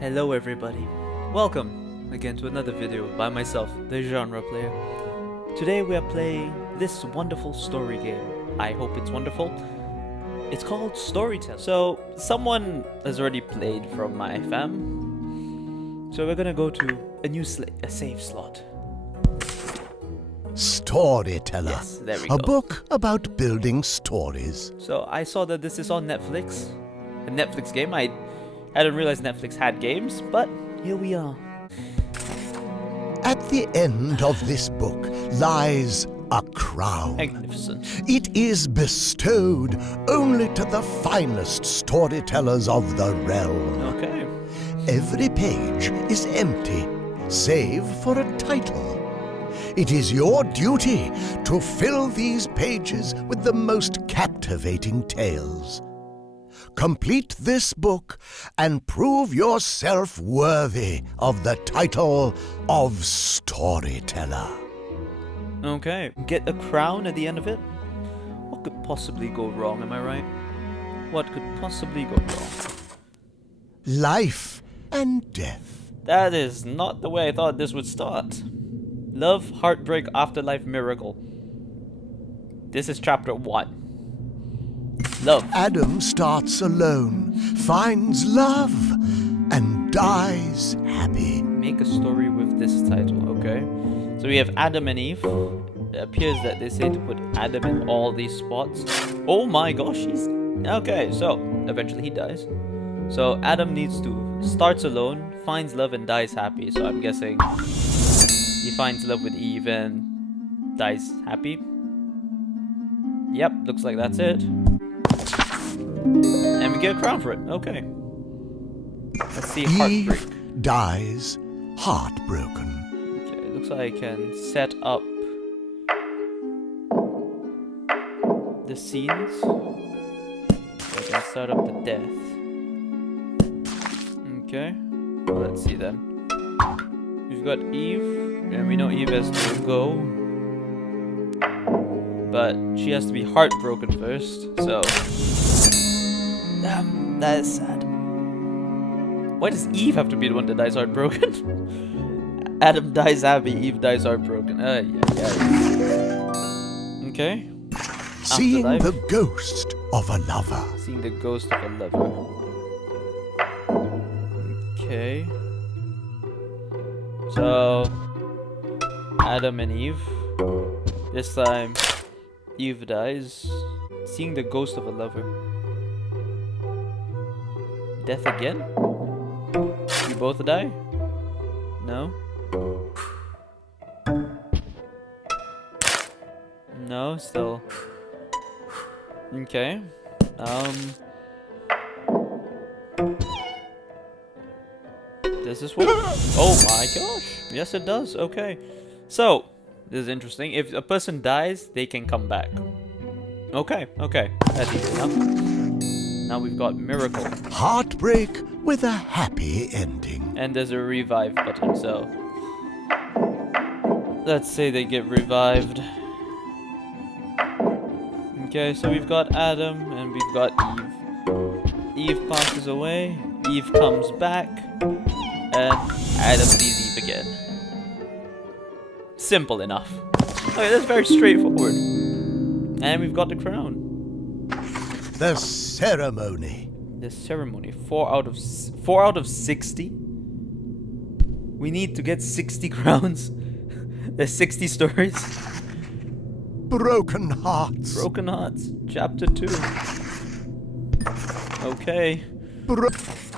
Hello everybody, welcome again to another video by myself, the genre player. Today we are playing this wonderful story game. I hope it's wonderful. It's called Storyteller. So someone has already played from my fam, so we're gonna go to a new save slot. Storyteller. Yes, there we a go. book about building stories. So I saw that this is on Netflix, a Netflix game. I didn't realize Netflix had games, but here we are. At the end of this book lies a crown. Magnificent. It is bestowed only to the finest storytellers of the realm. Okay. Every page is empty, save for a title. It is your duty to fill these pages with the most captivating tales. Complete this book and prove yourself worthy of the title of Storyteller. Okay. Get a crown at the end of it? What could possibly go wrong, am I right? What could possibly go wrong? Life and death. That is not the way I thought this would start. Love, heartbreak, afterlife, miracle. This is chapter 1. Love. Adam starts alone, finds love, and dies happy. Make a story with this title, okay? So we have Adam and Eve. It appears that they say to put Adam in all these spots. Oh my gosh, he's... Okay, so eventually he dies. So Adam starts alone, finds love, and dies happy. So I'm guessing he finds love with Eve and dies happy. Yep, looks like that's it. And we get a crown for it. Okay. Let's see, Eve heartbreak. dies heartbroken. Okay, looks like I can set up the scenes. So I can start up the death. Okay. Let's see then. We've got Eve, and we know Eve has to go. But she has to be heartbroken first, so... Damn, that is sad. Why does Eve have to be the one that dies heartbroken? Adam dies happy, Eve dies heartbroken. Yeah. Okay. Seeing Afterlife. the ghost of a lover. Seeing the ghost of a lover. Okay. So... Adam and Eve. This time, Eve dies. Seeing the ghost of a lover. Death again? You both die? No? No, still. Okay. Does this work? Oh my gosh. Yes, it does. Okay. So, this is interesting. If a person dies, they can come back. Okay, okay. That's easy enough. Now we've got miracle. Heartbreak with a happy ending. And there's a revive button, so... Let's say they get revived. Okay, so we've got Adam and we've got Eve. Eve passes away, Eve comes back, and Adam sees Eve again. Simple enough. Okay, that's very straightforward. And we've got the crown. The ceremony. The ceremony. 4 out of 60. We need to get 60 crowns. There's 60 stories. Broken hearts. Broken Hearts, chapter 2. Okay.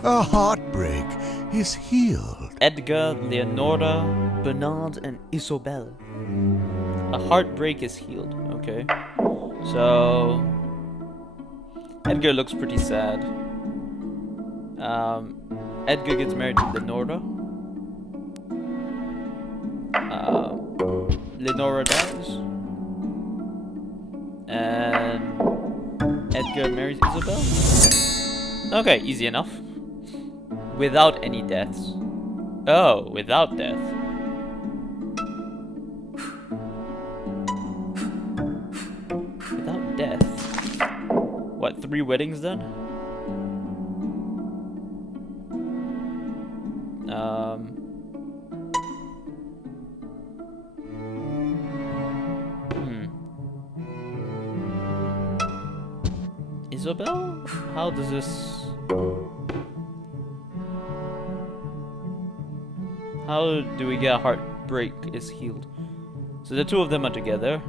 A heartbreak is healed. Edgar, Leonora, Bernard, and Isobel. A heartbreak is healed. Okay. So... Edgar looks pretty sad. Edgar gets married to Leonora. Leonora dies. And Edgar marries Isabel. Okay, easy enough. Without any deaths. Oh, without death. Without death. What, 3 weddings then? Isabel? How does this... How do we get heartbreak is healed? So the two of them are together.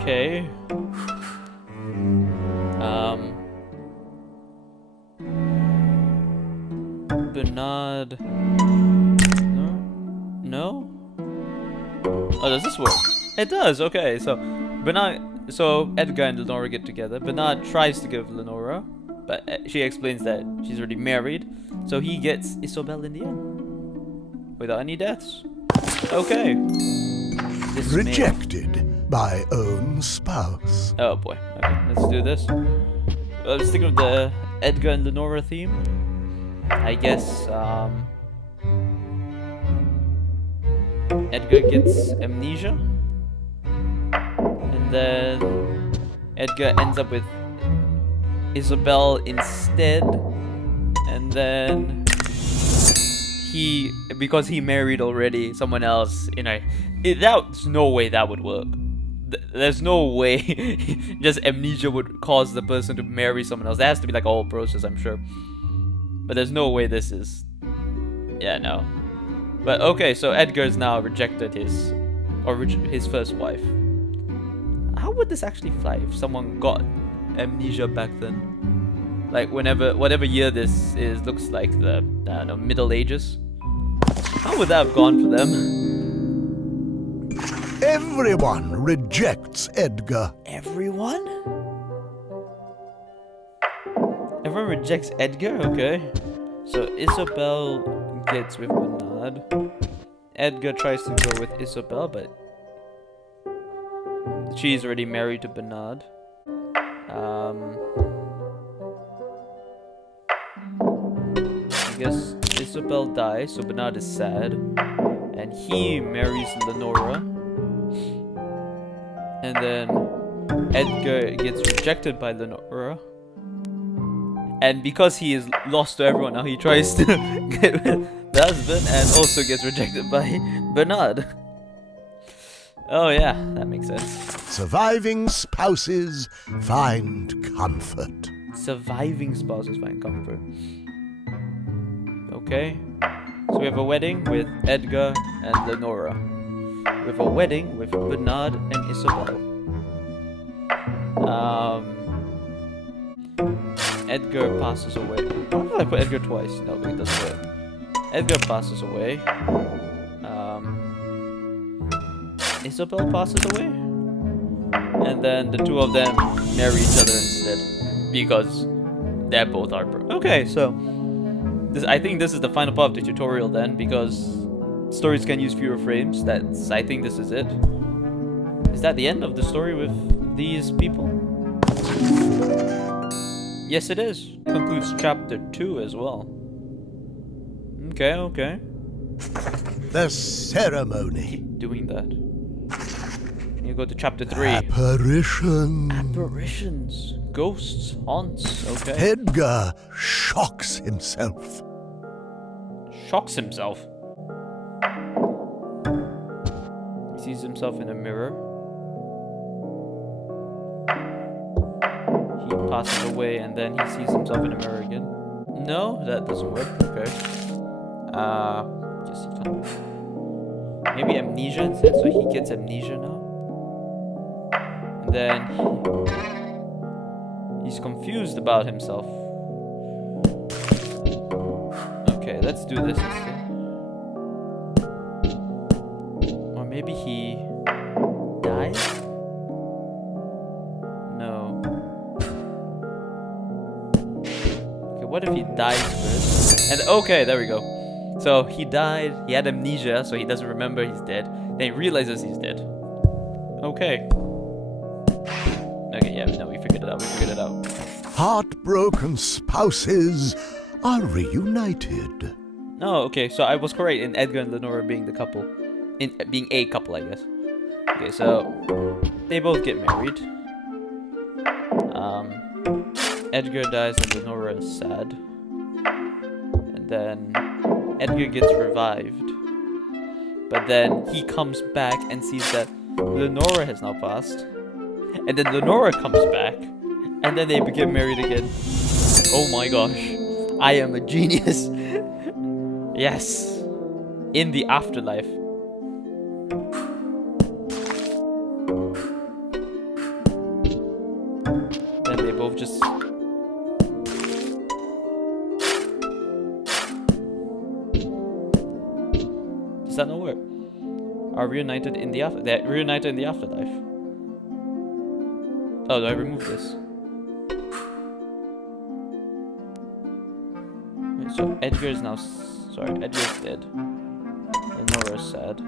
Okay. Bernard. No? No? Oh, does this work? It does. Okay, so Bernard. So Edgar and Lenora get together. Bernard tries to give Lenora, but she explains that she's already married. So he gets Isobel in the end, without any deaths. Okay. Rejected by own spouse. Oh boy. Okay, let's do this. Let's think of the Edgar and Lenora theme. I guess Edgar gets amnesia, and then Edgar ends up with Isabel instead, and then because he married already someone else, there's no way that would work. There's no way just amnesia would cause the person to marry someone else. There has to be like a whole process, I'm sure. But there's no way this is... Yeah, no. But okay, so Edgar's now rejected his first wife. How would this actually fly if someone got amnesia back then? Like whatever year this is, looks like the, I don't know, Middle Ages. How would that have gone for them? Everyone rejects Edgar. Everyone? Everyone rejects Edgar? Okay. So Isabel gets with Bernard. Edgar tries to go with Isabel, but she's already married to Bernard. I guess Isabel dies, so Bernard is sad. And he marries Lenora. And then Edgar gets rejected by Lenora. And because he is lost to everyone now, he tries to get with the husband and also gets rejected by Bernard. Oh yeah, that makes sense. Surviving spouses find comfort. Surviving spouses find comfort. Okay. So we have a wedding with Edgar and Lenora. We have a wedding with Bernard and Isabel. Edgar passes away. Why did I put Edgar twice? No, it doesn't work. Edgar passes away. Isabel passes away. And then the two of them marry each other instead. Because they're both heartbroken. Okay, so I think this is the final part of the tutorial then, because stories can use fewer frames. I think this is it. Is that the end of the story with these people? Yes, it is. Concludes chapter 2 as well. Okay, okay. The ceremony. Keep doing that. You go to chapter 3. Apparition. Apparitions. Ghosts. Haunts. Okay. Edgar shocks himself. Shocks himself. He sees himself in a mirror. He passes away and then he sees himself in a mirror again. No, that doesn't work. Okay. Just maybe amnesia instead, so he gets amnesia now. And then he's confused about himself. Okay, let's do this instead. Or maybe he dies? No. Okay, what if he dies first? And okay, there we go. So he died, he had amnesia, so he doesn't remember he's dead. Then he realizes he's dead. Okay. Okay, yeah, no, we figured it out, Heartbroken spouses are reunited. Oh, okay, so I was correct in Edgar and Lenora being the couple. In being a couple, I guess. Okay, so they both get married. Edgar dies and Lenora is sad. And then Edgar gets revived. But then he comes back and sees that Lenora has now passed. And then Lenora comes back. And then they get married again. Oh my gosh. I am a genius. Yes. In the afterlife. Then they both just... Does that not work? Are reunited in the after? They're reunited in the afterlife. Oh, do I remove this? Wait, so Edgar is now... Sorry, Edgar's dead. Lenora's sad.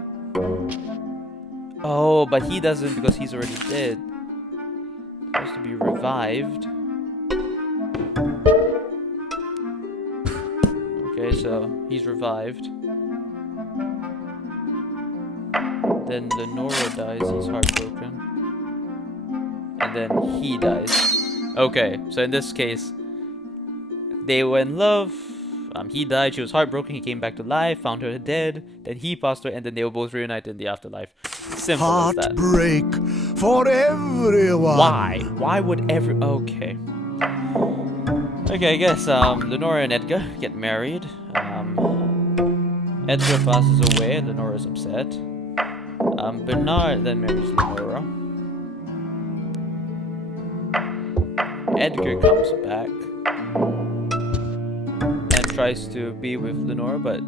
Oh, but he doesn't because he's already dead. Supposed to be revived. Okay, so he's revived. Then Lenora dies, he's heartbroken. And then he dies. Okay, so in this case, they were in love. He died, she was heartbroken, he came back to life, found her dead, then he passed away, and then they were both reunited in the afterlife. Simple as that. Heartbreak for everyone. Why? Why would every... Okay. Okay, I guess Lenora and Edgar get married. Edgar passes away, Lenora's upset. Bernard then marries Lenora. Edgar comes back and tries to be with Lenora, but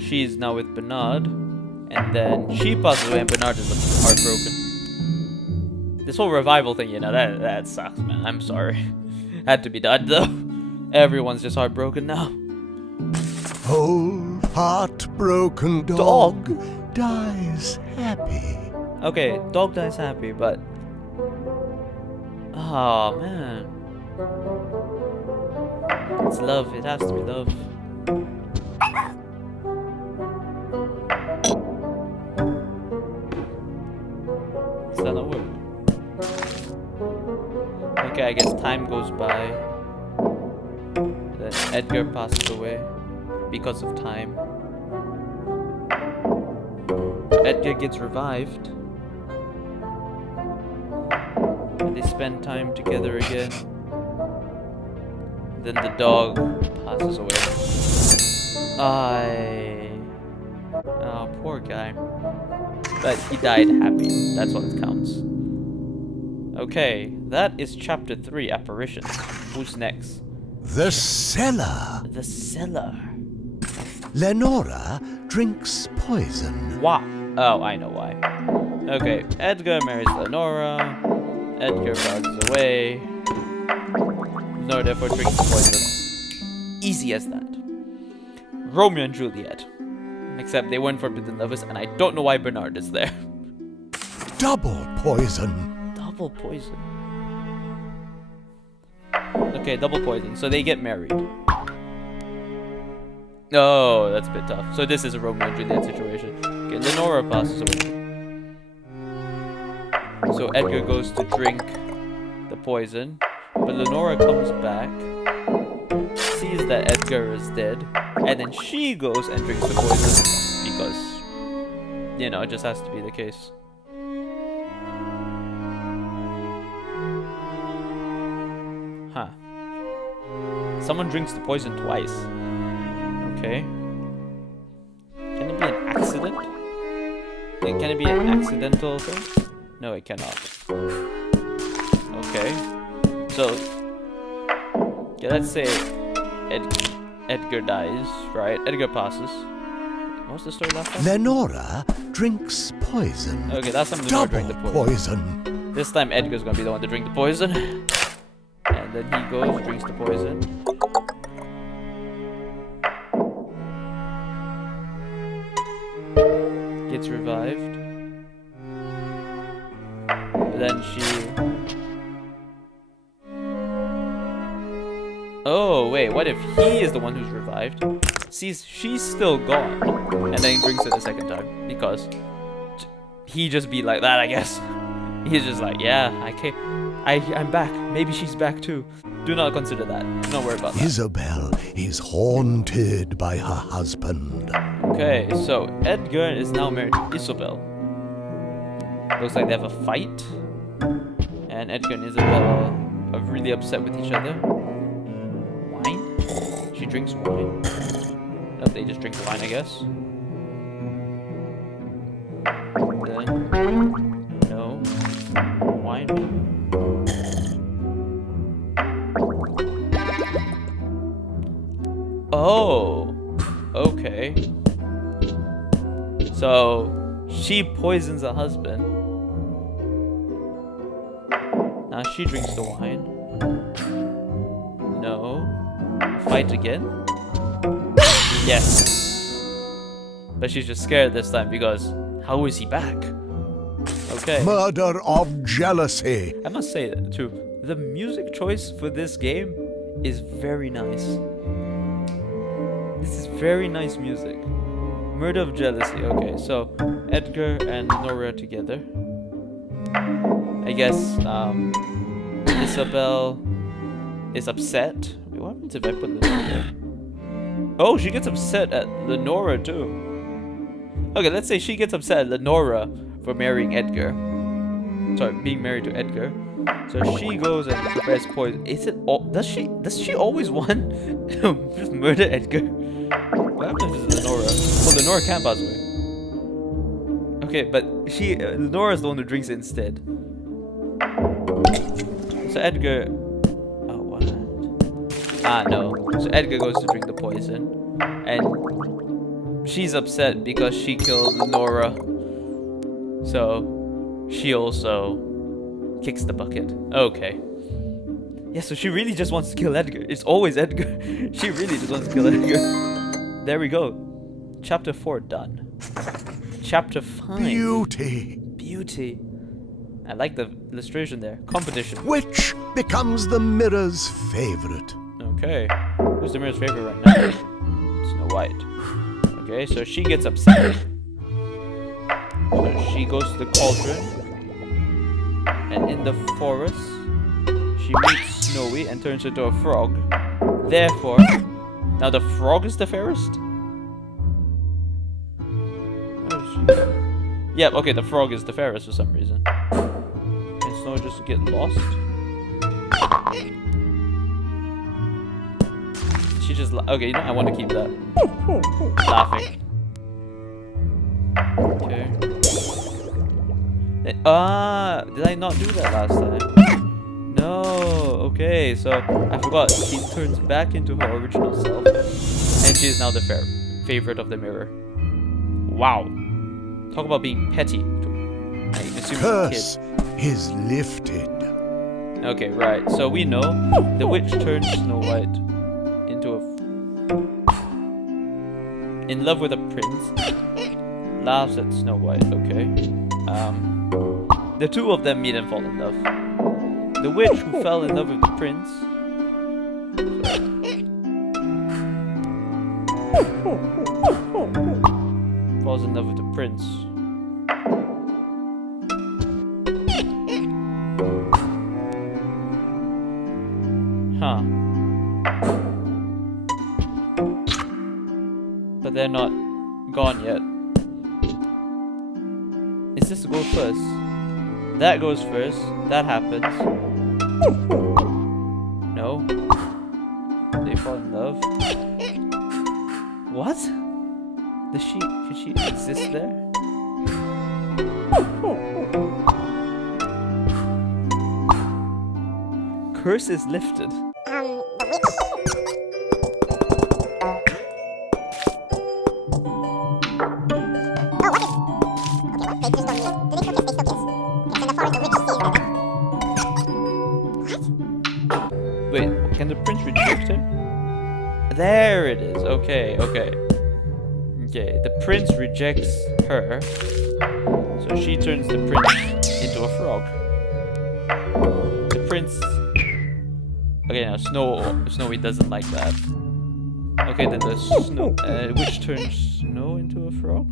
she's now with Bernard. And then she passes away and Bernard is heartbroken. This whole revival thing, you know, that sucks, man. I'm sorry. Had to be done, though. Everyone's just heartbroken now. Whole heartbroken dog dies happy. Okay, dog dies happy, but... Oh, man. It's love. It has to be love. Does that not work? Okay, I guess time goes by. Then Edgar passes away because of time. Edgar gets revived. And they spend time together again. Then the dog passes away. Oh, poor guy. But he died happy. That's what counts. Okay, that is chapter 3, Apparitions. Who's next? The cellar. The cellar. Lenora drinks poison. Why? Oh, I know why. Okay, Edgar marries Lenora. Edgar passes away. Lenora therefore drinks the poison. Easy as that. Romeo and Juliet. Except they weren't forbidden lovers, and I don't know why Bernard is there. Double poison. Double poison. Okay, double poison. So they get married. Oh, that's a bit tough. So this is a Romeo and Juliet situation. Okay, Lenora passes away. So Edgar goes to drink the poison. But Lenora comes back, sees that Edgar is dead, and then she goes and drinks the poison. Because, you know, it just has to be the case. Huh. Someone drinks the poison twice. Okay. Can it be an accident? Can it be an accidental thing? No, it cannot. Okay. So, yeah, let's say Edgar dies, right? Edgar passes. What was the story last time? Lenora drinks poison. Okay, last time Lenora drank the Double poison. poison. This time Edgar's gonna be the one to drink the poison. And then he goes, drinks the poison. Gets revived. But then she... Oh, wait, what if he is the one who's revived? She's still gone. And then drinks it a second time. Because he just be like that, I guess. He's just like, yeah, I'm back. Maybe she's back too. Do not consider that. Don't worry about that. Isabel is haunted by her husband. Okay, so Edgar is now married to Isabel. Looks like they have a fight. And Edgar and Isabel are really upset with each other. Wine? She drinks wine. No, they just drink wine, I guess. Then, no. Wine? Oh, okay. So she poisons her husband. Now she drinks the wine. No. Fight again? Yes. But she's just scared this time because how is he back? Okay. Murder of jealousy. I must say that too. The music choice for this game is very nice. This is very nice music. Murder of jealousy. Okay, so Edgar and Nora together. I guess Isabel is upset. Wait, what happens if I put Lenora? Oh, she gets upset at Lenora too. Okay, let's say she gets upset at Lenora for marrying Edgar. Sorry, being married to Edgar. So she goes and prepares poison. Is it all? Does she always want to just murder Edgar? What happens to Lenora? Oh, Lenora can pass away. Okay, but Lenora's the one who drinks it instead. So Edgar... Oh, what? Ah, no. So Edgar goes to drink the poison. And she's upset because she killed Lenora. So she also kicks the bucket. Okay. Yeah, so she really just wants to kill Edgar. It's always Edgar. She really just wants to kill Edgar. There we go. Chapter 4 done. Chapter 5. Beauty. Beauty. I like the illustration there. Competition. Which becomes the mirror's favorite? Okay. Who's the mirror's favorite right now? Snow White. Okay, so she gets upset. So she goes to the cauldron. And in the forest, she meets Snowy and turns into a frog. Therefore, now the frog is the fairest? Yeah, okay, the frog is the fairest for some reason. And Snow just get lost. She just okay, you know, I want to keep that. Laughing. Okay. Did I not do that last time? No, okay, so I forgot. She turns back into her original self. And she is now the favorite of the mirror. Wow. Talk about being petty. I assume Curse is lifted. Okay, right. So we know the witch turns Snow White into in love with a prince. Laughs at Snow White. Okay. The two of them meet and fall in love. The witch who fell in love with the prince. Falls in love with the prince. Huh. But they're not gone yet. Is this to go first? That goes first. That happens. No. They fall in love. What? Could she exist there? Curse is lifted. The witch. Oh, what is... Okay, what? They just don't mean it. Do they still kiss? They still kiss. Okay, so in the forest, the witch sees them. What? Wait, can the prince reject her? There it is. Okay, okay. Okay, the prince rejects her. So she turns the prince into a frog. The prince... Okay, now Snowy doesn't like that. Okay, then the witch turns Snow into a frog.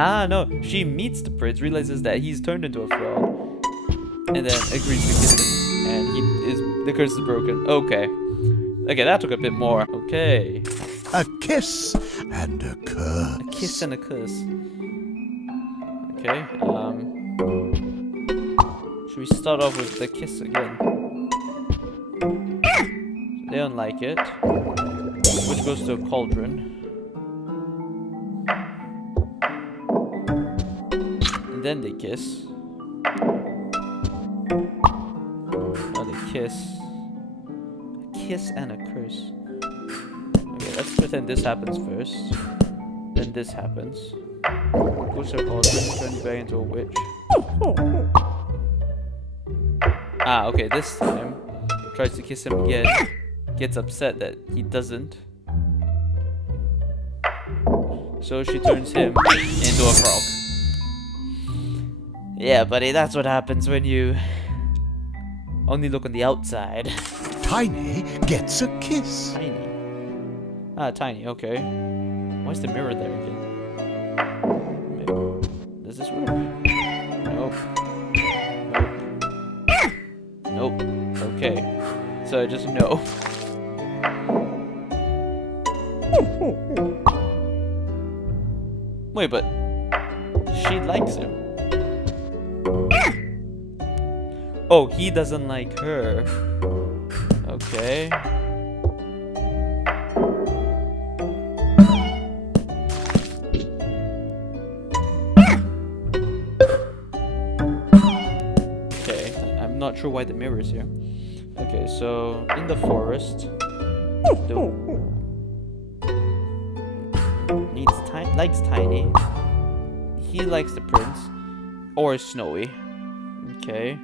Ah, no. She meets the prince, realizes that he's turned into a frog, and then agrees to kiss him. And the curse is broken. Okay. Okay, that took a bit more. Okay. A kiss and a curse. A kiss and a curse. Okay. Should we start off with the kiss again? They don't like it. Which goes to a cauldron. And then they kiss. Oh, they kiss. A kiss and a curse. Okay, let's pretend this happens first. Then this happens. Goes to a cauldron, turns back into a witch. Ah, okay, this time tries to kiss him again. Gets upset that he doesn't. So she turns him into a frog. Yeah, buddy, that's what happens when you only look on the outside. Tiny gets a kiss. Tiny. Ah, tiny, okay. Why's the mirror there again? Maybe. Does this work? Nope. Nope. Nope. Okay. So just no. Wait, but she likes him. Oh, he doesn't like her. Okay. Okay, I'm not sure why the mirror is here. Okay, so in the forest, likes Tiny. He likes the prince, or Snowy. Okay.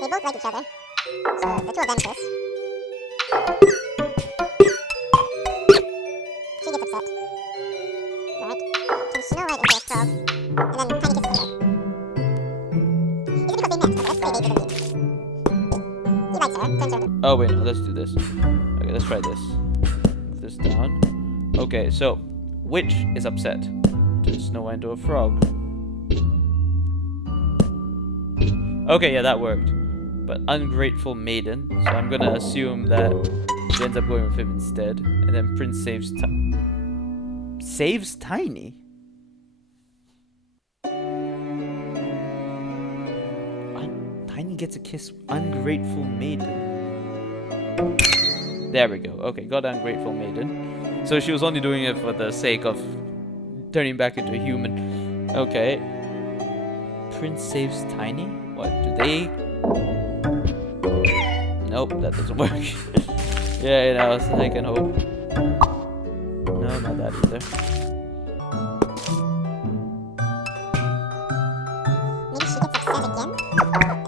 They both like each other, so the two of them kiss. She gets upset. Alright. Turns Snow White into a frog, and then Tiny kisses her. Is it because they met? Okay, let's play they didn't meet. He likes her, turns her into... Oh wait, no, let's do this. Okay, let's try this. Move this down. Okay, so Witch is upset. Turns Snow White into a frog. Okay, yeah, that worked. But ungrateful maiden, so I'm gonna assume that she ends up going with him instead. And then Prince saves Tiny? Tiny gets a kiss. Ungrateful maiden. There we go. Okay, got ungrateful maiden. So she was only doing it for the sake of turning back into a human. Okay. Prince saves Tiny? What, do they... Nope, that doesn't work. Yeah, you know, I can hope. No, not that either. Maybe she gets upset again?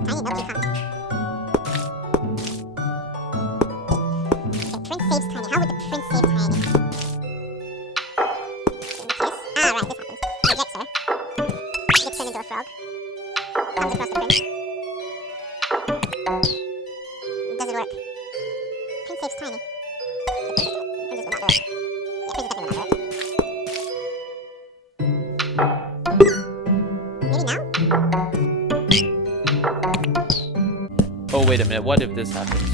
Tiny, no, she can't. Okay, Prince saves Tiny. How would the Prince save Tiny? Kiss? Ah, right, this happens. He rejects her. She gets turned into a frog. Comes across the Prince. Doesn't work. Prince saves Tiny. Did Prince will not do it. Yeah, Prince definitely will not do it. Maybe now? Oh, wait a minute. What if this happens?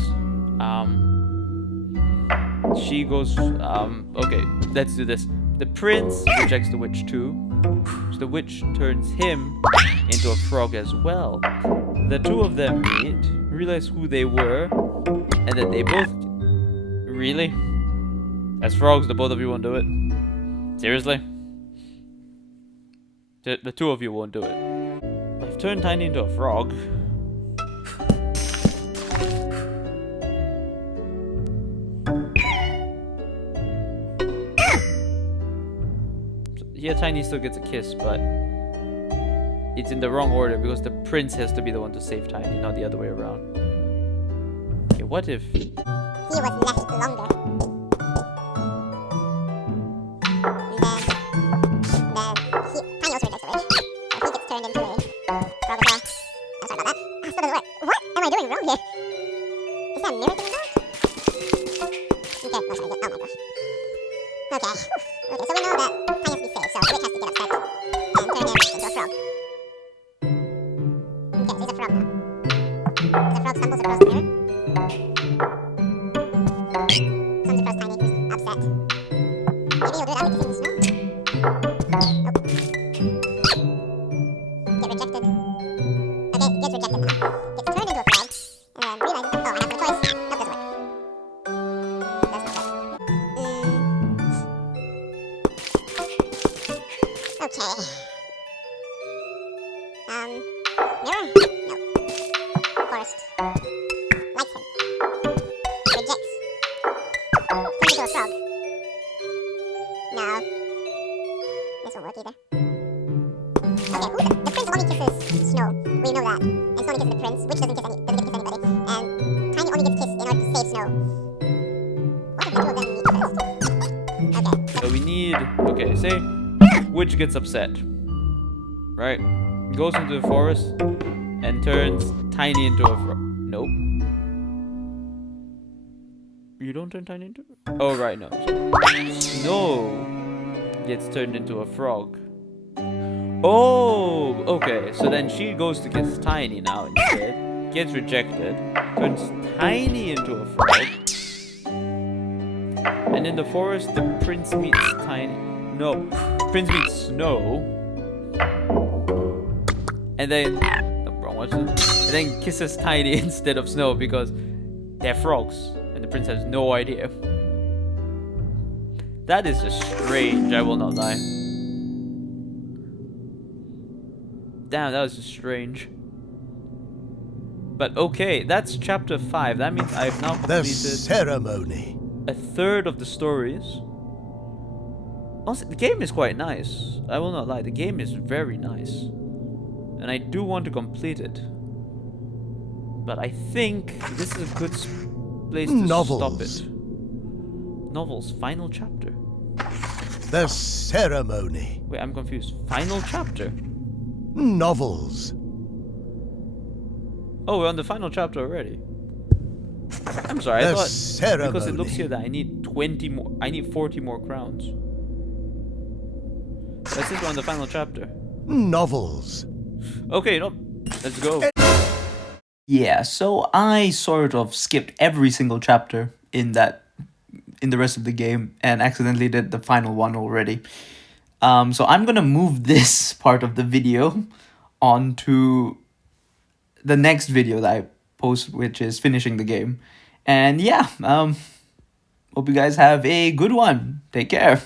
She goes... Okay, let's do this. The prince rejects the witch too. So the witch turns him into a frog as well. The two of them meet, realize who they were, and then they both... Really? As frogs, the both of you won't do it? Seriously? The two of you won't do it. I've turned Tiny into a frog. Here, Tiny still gets a kiss, but it's in the wrong order because the prince has to be the one to save Tiny, not the other way around. Okay, what if... He was left longer. Tiny also rejects the witch, so he gets turned into a frog as well. I'm sorry about that. Still doesn't work. What am I doing wrong here? Is that a mirror thing about? Okay, oh my gosh. Okay. Okay, so we know that Tiny has to be safe, so Rick has to get upset and turn him into a frog. Okay, so he's a frog now. The frog stumbles across the mirror. Comes across Tiny, who's upset. Maybe he'll do it after kissing the snow. Nope. Get rejected. Okay, gets rejected now. Gets turned into a frog, and then realizes, oh, I have no choice. Nope, doesn't work. Does not work. Okay. Mirror? No. Forest. Likes him. Rejects. Turns into a frog. No. This won't work either. Okay, the prince only kisses Snow. We know that. And Snow only kisses the prince, which doesn't get to kiss anybody. And Tiny only gets kissed in order to save Snow. What if the two of them meet first? Okay. So we need... Okay, say... Which gets upset. Right? Goes into the forest and turns Tiny into a frog. Nope. You don't turn Tiny into... Oh, right, no. Snow gets turned into a frog. Oh, okay. So then she goes to kiss Tiny now instead. Gets rejected. Turns Tiny into a frog. And in the forest, the prince meets Tiny. No. Prince meets Snow. And then... No, wrong one. And then kisses Tiny instead of Snow because they're frogs. And the prince has no idea. That is just strange, I will not lie. Damn, that was just strange. But okay, that's chapter 5. That means I've now completed The ceremony. a third of the stories. Also, the game is quite nice. I will not lie, the game is very nice. And I do want to complete it. But I think this is a good place to stop it. Novels, final chapter. The ceremony. Wait, I'm confused. Final chapter? Novels. Oh, we're on the final chapter already. I'm sorry, I The thought ceremony. because it looks here that I need 20 more. I need 40 more crowns. But since we're on the final chapter. Novels. Okay, no, let's go. Yeah, so I sort of skipped every single chapter in the rest of the game and accidentally did the final one already. So I'm gonna move this part of the video onto the next video that I post, which is finishing the game. And yeah, hope you guys have a good one. Take care.